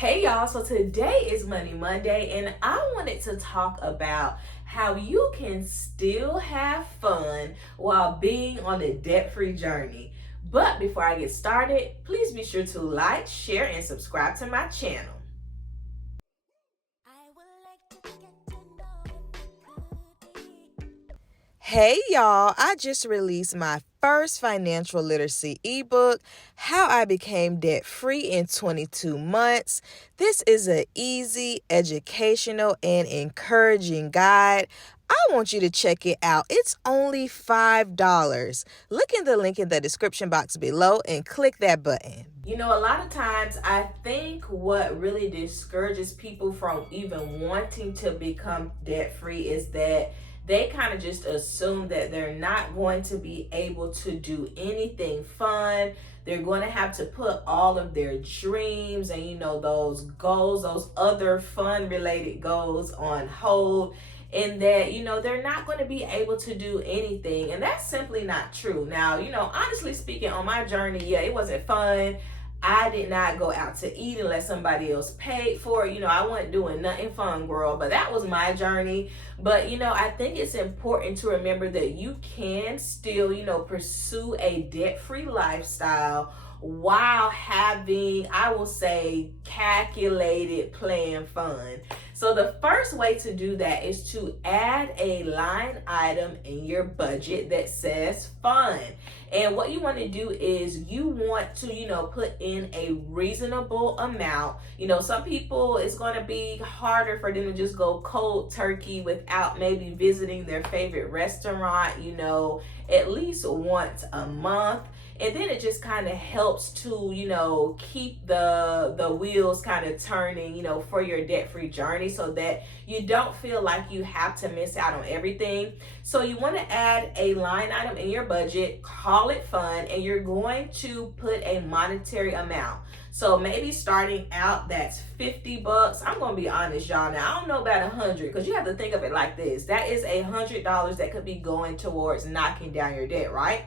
Hey y'all, so today is Money Monday and I wanted to talk about how you can still have fun while being on a debt-free journey. But before I get started, please be sure to like, share, and subscribe to my channel. Hey y'all, I just released my first financial literacy ebook, How I Became Debt Free in 22 Months. This is an easy, educational, and encouraging guide. I want you to check it out. It's only $5. Look in the link in the description box below and click that button. You know, a lot of times I think what really discourages people from even wanting to become debt free is that they kind of just assume that they're not going to be able to do anything fun. They're going to have to put all of their dreams and, those goals, those other fun related goals on hold. And that, they're not going to be able to do anything. And that's simply not true. Now, honestly speaking, on my journey, yeah, it wasn't fun. I did not go out to eat unless somebody else paid for it. I wasn't doing nothing fun, girl, but that was my journey. But, I think it's important to remember that you can still, pursue a debt-free lifestyle while having, I will say, calculated, planned fun. So the first way to do that is to add a line item in your budget that says fun. And what you want to do is you want to, put in a reasonable amount. Some people, it's going to be harder for them to just go cold turkey without maybe visiting their favorite restaurant, at least once a month. And then it just kind of helps to, keep the wheels kind of turning, for your debt-free journey so that you don't feel like you have to miss out on everything. So you want to add a line item in your budget, call it fun, and you're going to put a monetary amount. So maybe starting out, that's $50. I'm going to be honest, y'all. Now, I don't know about 100 because you have to think of it like this. That is $100 that could be going towards knocking down your debt, right?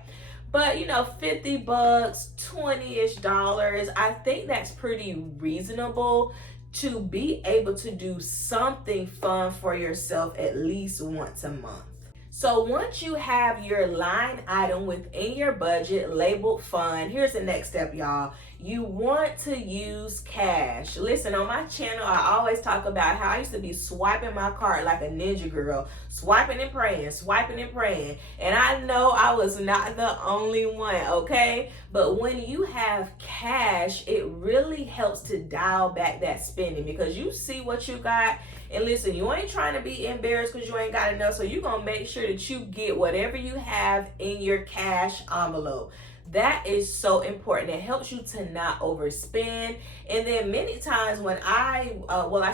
But, $50, $20-ish dollars, I think that's pretty reasonable to be able to do something fun for yourself at least once a month. So once you have your line item within your budget labeled fun, here's the next step, y'all. You want to use cash. Listen, on my channel, I always talk about how I used to be swiping my card like a ninja girl, swiping and praying, swiping and praying. And I know I was not the only one, okay? But when you have cash, it really helps to dial back that spending because you see what you got. And listen, you ain't trying to be embarrassed because you ain't got enough. So you're going to make sure that you get whatever you have in your cash envelope. That is so important. It helps you to not overspend. And then many times when I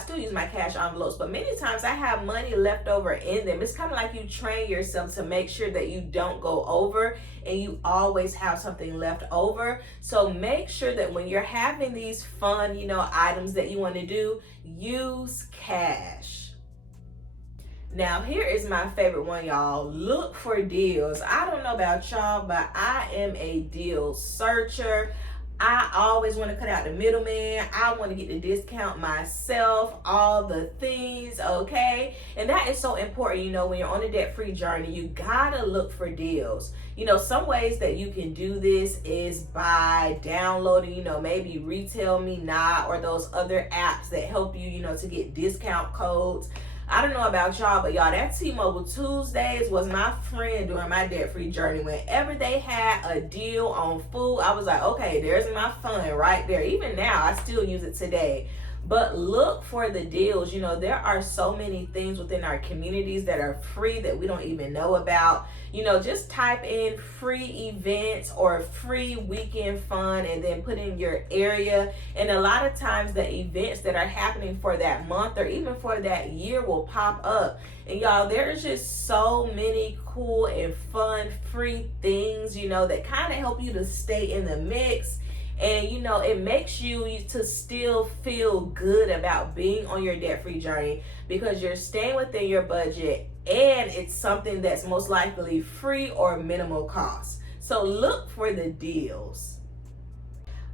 still use my cash envelopes, but many times I have money left over in them. It's kind of like you train yourself to make sure that you don't go over and you always have something left over. So make sure that when you're having these fun, items that you want to do, use cash. Now, here is my favorite one, y'all. Look for deals. I don't know about y'all, but I am a deal searcher. I always want to cut out the middleman. I want to get the discount myself, all the things, okay? And that is so important, when you're on a debt-free journey, you gotta look for deals. Some ways that you can do this is by downloading, maybe Retail Me Not or those other apps that help you, to get discount codes. I don't know about y'all, but y'all, that T-Mobile Tuesdays was my friend during my debt-free journey. Whenever they had a deal on food, I was like, okay, there's my fun right there. Even now, I still use it today. But look for the deals. There are so many things within our communities that are free that we don't even know about. Just type in free events or free weekend fun and then put in your area. And a lot of times the events that are happening for that month or even for that year will pop up. And y'all, there's just so many cool and fun free things, that kind of help you to stay in the mix. And it makes you to still feel good about being on your debt-free journey because you're staying within your budget and it's something that's most likely free or minimal cost. So look for the deals.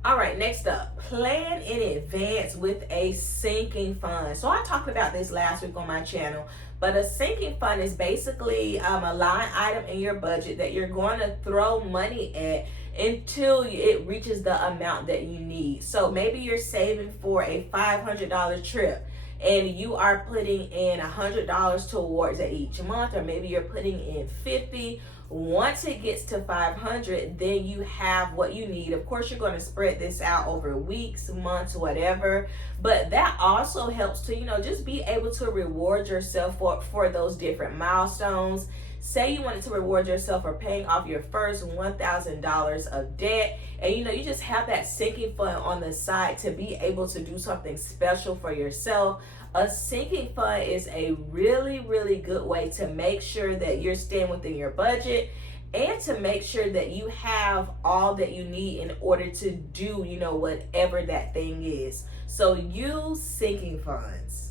All right, next up, plan in advance with a sinking fund. So I talked about this last week on my channel, but a sinking fund is basically a line item in your budget that you're going to throw money at until it reaches the amount that you need. So maybe you're saving for a $500 trip and you are putting in $100 towards it each month, or maybe you're putting in $50. Once it gets to $500, then you have what you need. Of course, you're going to spread this out over weeks, months, whatever, but that also helps to, just be able to reward yourself for those different milestones. Say you wanted to reward yourself for paying off your first $1,000 of debt, and you just have that sinking fund on the side to be able to do something special for yourself. A sinking fund is a really, really good way to make sure that you're staying within your budget and to make sure that you have all that you need in order to do, whatever that thing is. So use sinking funds.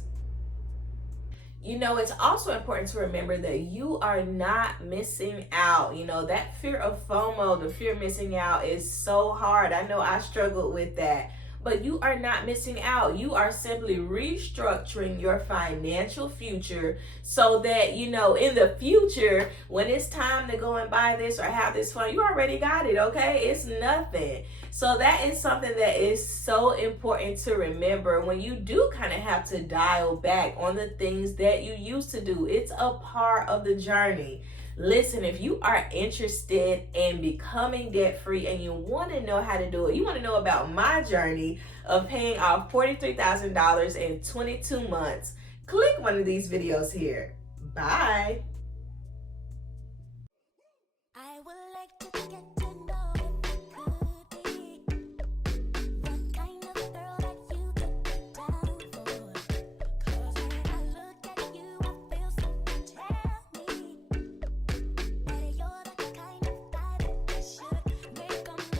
It's also important to remember that you are not missing out. That fear of FOMO, the fear of missing out, is so hard. I know I struggled with that. But you are not missing out. You are simply restructuring your financial future so that, in the future, when it's time to go and buy this or have this fund, you already got it, okay? It's nothing. So that is something that is so important to remember when you do kind of have to dial back on the things that you used to do. It's a part of the journey. Listen, if you are interested in becoming debt-free and you want to know how to do it, you want to know about my journey of paying off $43,000 in 22 months, click one of these videos here. Bye.